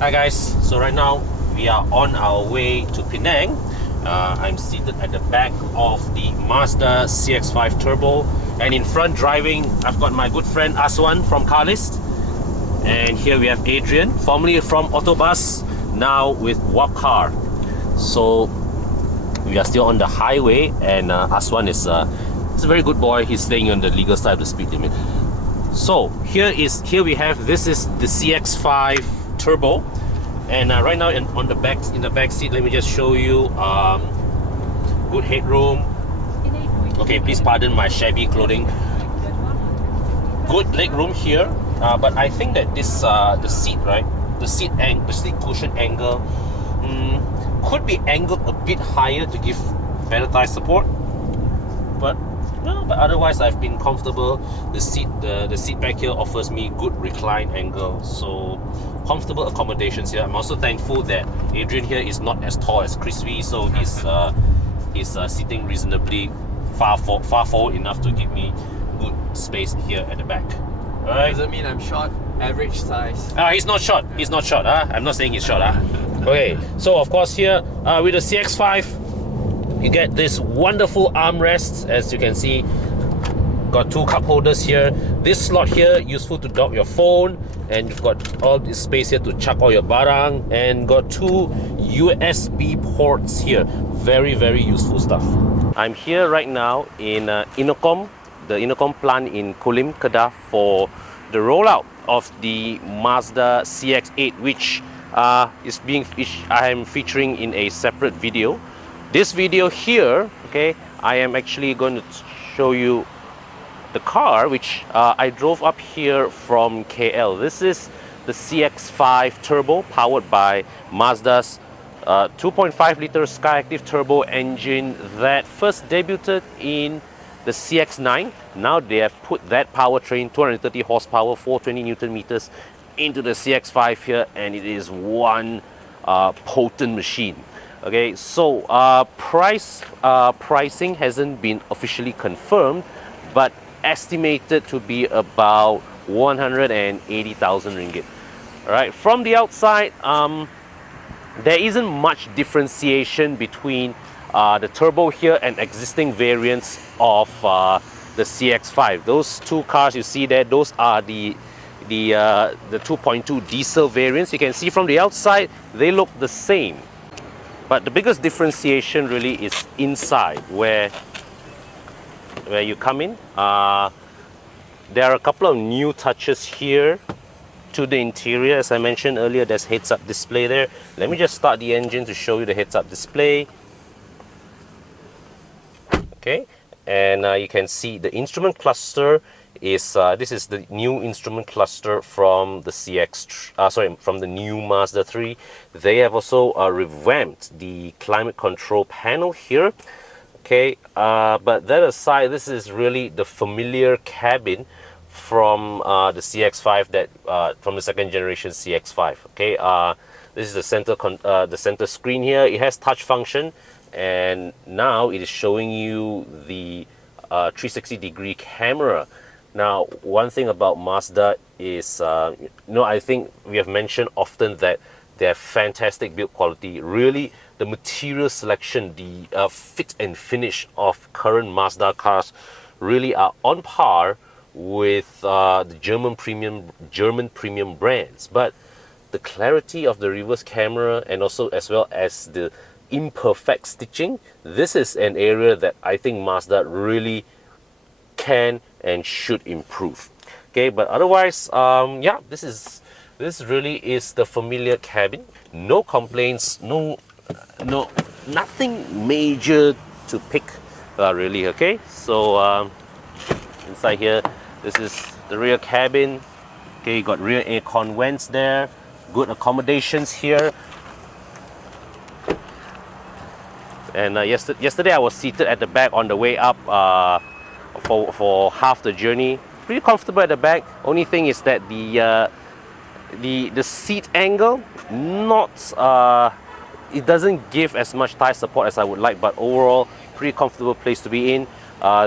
Hi guys, so right now we are on our way to Penang. I'm seated at the back of the Mazda CX-5 Turbo, and in front driving I've got my good friend Aswan from Carlist, and here we have Adrian, formerly from Autobus, now with Wapcar. So we are still on the highway, and Aswan is a very good boy. He's staying on the legal side of the speed limit. So here we have, this is the CX-5 Turbo, and right now in the back seat, let me just show you. Good headroom. Okay, please pardon my shabby clothing. Good leg room here, but I think that this the seat, right, the seat cushion angle could be angled a bit higher to give better thigh support, but no, but otherwise I've been comfortable. The seat back here offers me good recline angle, so comfortable accommodations here. I'm also thankful that Adrian here is not as tall as Crispy, so he's sitting reasonably far forward enough to give me good space here at the back. Alright. Doesn't mean I'm short, average size. He's not short. He's not short. I'm not saying he's short. Okay, so of course here with the CX-5, you get this wonderful armrest. As you can see, got two cup holders here. This slot here useful to dock your phone, and you've got all this space here to chuck all your barang, and got two USB ports here. Very useful stuff. I'm here right now in Innokom, the Innokom plant in Kulim, Kedah, for the rollout of the Mazda CX-8, which I am featuring in a separate video. This video here, okay, I am actually going to show you the car which I drove up here from KL. This is the CX-5 Turbo, powered by Mazda's 2.5 liter Skyactiv turbo engine that first debuted in the CX-9. Now they have put that powertrain, 230 horsepower, 420 Newton meters, into the CX-5 here, and it is one potent machine. Okay, so pricing hasn't been officially confirmed, but estimated to be about 180,000 ringgit. All right, from the outside, there isn't much differentiation between the turbo here and existing variants of the CX-5. Those two cars you see there, those are the 2.2 diesel variants. You can see from the outside they look the same. But the biggest differentiation really is inside, where you come in. There are a couple of new touches here to the interior. As I mentioned earlier, there's heads-up display there. Let me just start the engine to show you the heads-up display. Okay, and you can see the instrument cluster is this is the new instrument cluster from the from the new Mazda 3. They have also revamped the climate control panel here. Okay, but that aside, this is really the familiar cabin from the CX-5, that from the second generation CX-5. Okay, this is the center screen here. It has touch function, and now it is showing you the 360-degree camera. Now, one thing about Mazda is, I think we have mentioned often that they have fantastic build quality. Really, the material selection, the fit and finish of current Mazda cars really are on par with the German premium brands. But the clarity of the reverse camera, and also as well as the imperfect stitching, this is an area that I think Mazda really can and should improve. Okay, but otherwise, yeah, this really is the familiar cabin. No complaints, nothing major to pick, really. Okay, so inside here, this is the rear cabin. Okay, you got rear aircon vents there, good accommodations here. And yesterday I was seated at the back on the way up for half the journey. Pretty comfortable at the back. Only thing is that the seat angle, it doesn't give as much thigh support as I would like, but overall pretty comfortable place to be in.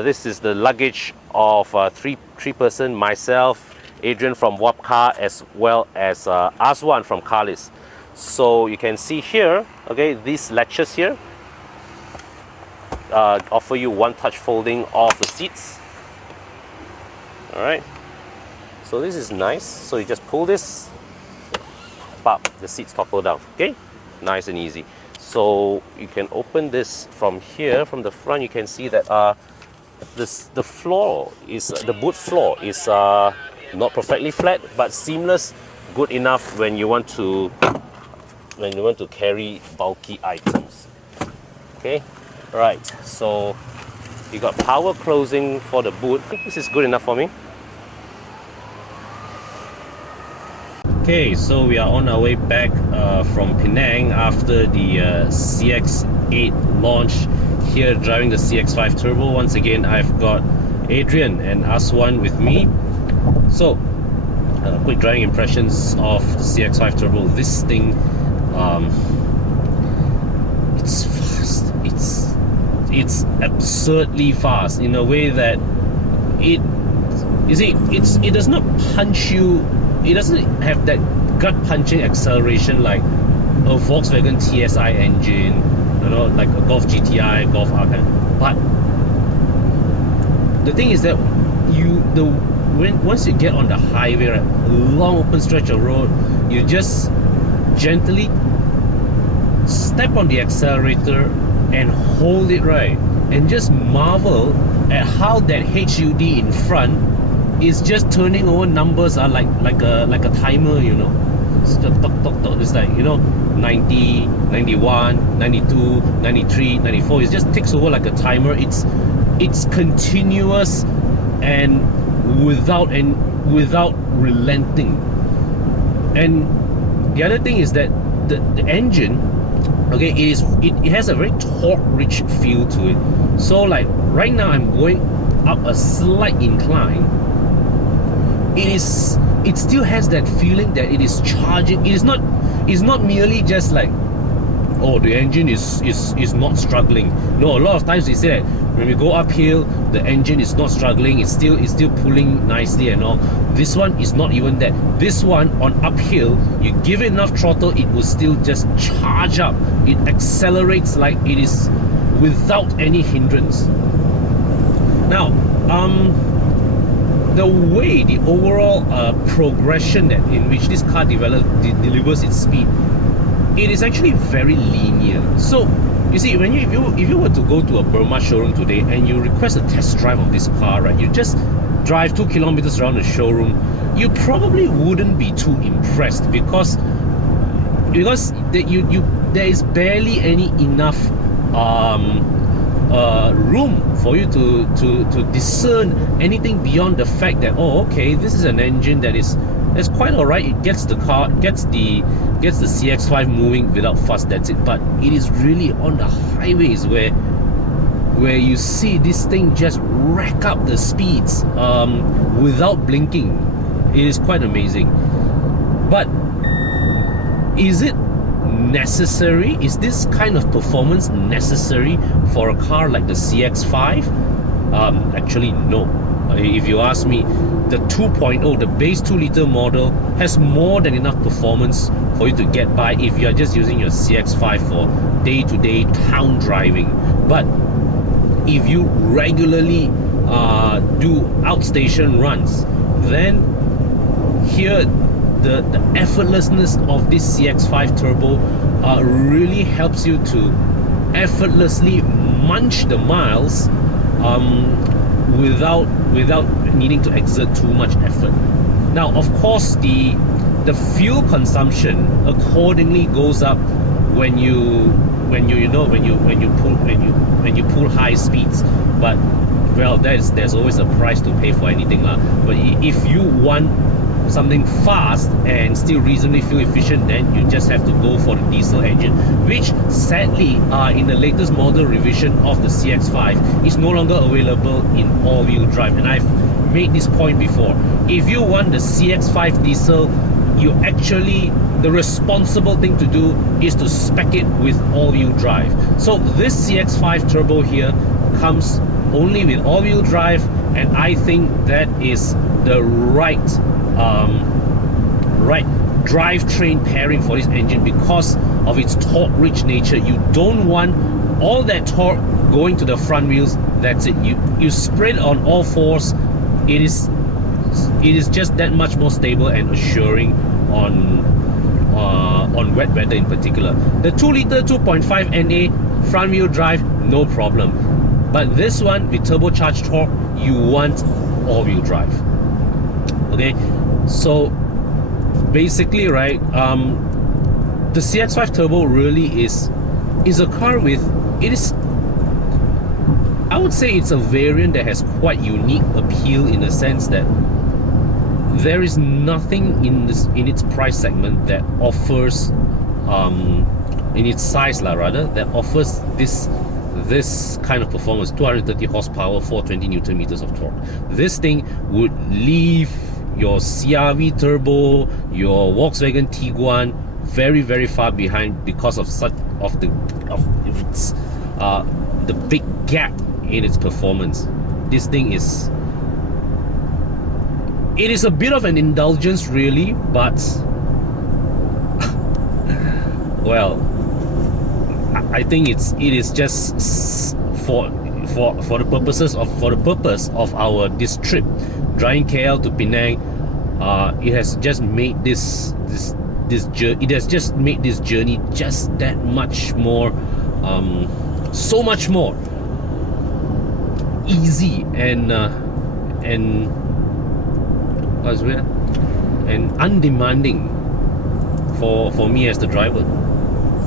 This is the luggage of three person, myself, Adrian from Wapcar, as well as Aswan from Carlist. So you can see here, okay, these latches here offer you one-touch folding of the seats. All right, so this is nice. So you just pull this, pop, the seats topple down. Okay, nice and easy. So you can open this from here, from the front. You can see that the floor is the boot floor is not perfectly flat, but seamless, good enough when you want to carry bulky items. Okay, right. So you got power closing for the boot. This is good enough for me. Okay, so we are on our way back from Penang after the CX-8 launch. Here driving the CX-5 Turbo. Once again, I've got Adrian and Aswan with me. So, quick driving impressions of the CX-5 Turbo. This thing, it's fast. It's absurdly fast in a way that it does not punch you. It doesn't have that gut-punching acceleration like a Volkswagen TSI engine, you know, like a Golf GTI, Golf R. But the thing is that once you get on the highway, right, a long open stretch of road, you just gently step on the accelerator and hold it right, and just marvel at how that HUD in front is just turning over numbers are like a timer, you know. It's just tock, tock, tock. It's like, you know, 90, 91, 92, 93, 94. It just ticks over like a timer. It's continuous and without relenting. And the other thing is that the engine, okay, it has a very torque-rich feel to it. So like right now I'm going up a slight incline. It still has that feeling that it is charging. It's not merely just like, oh, the engine is not struggling. No, a lot of times we say that when we go uphill, the engine is not struggling. It's still pulling nicely and all. This one is not even that. This one on uphill, you give it enough throttle, it will still just charge up. It accelerates like it is without any hindrance. Now, the way, the overall progression in which this car delivers its speed, it is actually very linear. So you see, when if you were to go to a Burma showroom today and you request a test drive of this car, right, you just drive 2 kilometers around the showroom, you probably wouldn't be too impressed because there is barely enough room for you to discern anything beyond the fact that, oh, okay, this is an engine that's quite alright. It gets the CX-5 moving without fuss. That's it. But it is really on the highways where you see this thing just rack up the speeds without blinking. It is quite amazing. But is it necessary? Is this kind of performance necessary for a car like the CX-5? Actually, no. If you ask me, the 2.0, the base 2-liter model, has more than enough performance for you to get by if you are just using your CX-5 for day-to-day town driving. But if you regularly do outstation runs, then here the effortlessness of this CX-5 Turbo really helps you to effortlessly munch the miles without needing to exert too much effort. Now, of course, the fuel consumption accordingly goes up when you pull high speeds. But well, there's always a price to pay for anything lah. But if you want something fast and still reasonably fuel efficient, then you just have to go for the diesel engine, which sadly in the latest model revision of the CX-5 is no longer available in all-wheel drive. And I've made this point before. If you want the CX-5 diesel, the responsible thing to do is to spec it with all-wheel drive. So this CX-5 Turbo here comes only with all-wheel drive, and I think that is the right right drivetrain pairing for this engine because of its torque-rich nature. You don't want all that torque going to the front wheels. That's it. You spread on all fours. It is just that much more stable and assuring on wet weather in particular. The 2-liter 2.5 NA front wheel drive, no problem. But this one with turbocharged torque, you want all-wheel drive. Okay, so basically, right, the CX-5 Turbo really is a car with, I would say it's a variant that has quite unique appeal in the sense that there is nothing in its price segment that offers, in its size rather, that offers this kind of performance. 230 horsepower, 420 Newton meters of torque. This thing would leave your CR-V Turbo, your Volkswagen Tiguan very, very far behind because of the big gap in its performance. This thing is, it is a bit of an indulgence really, but well, I think it is just for the purpose of our this trip, driving KL to Penang. It has just made this journey just that much more, so much more easy and undemanding for me as the driver.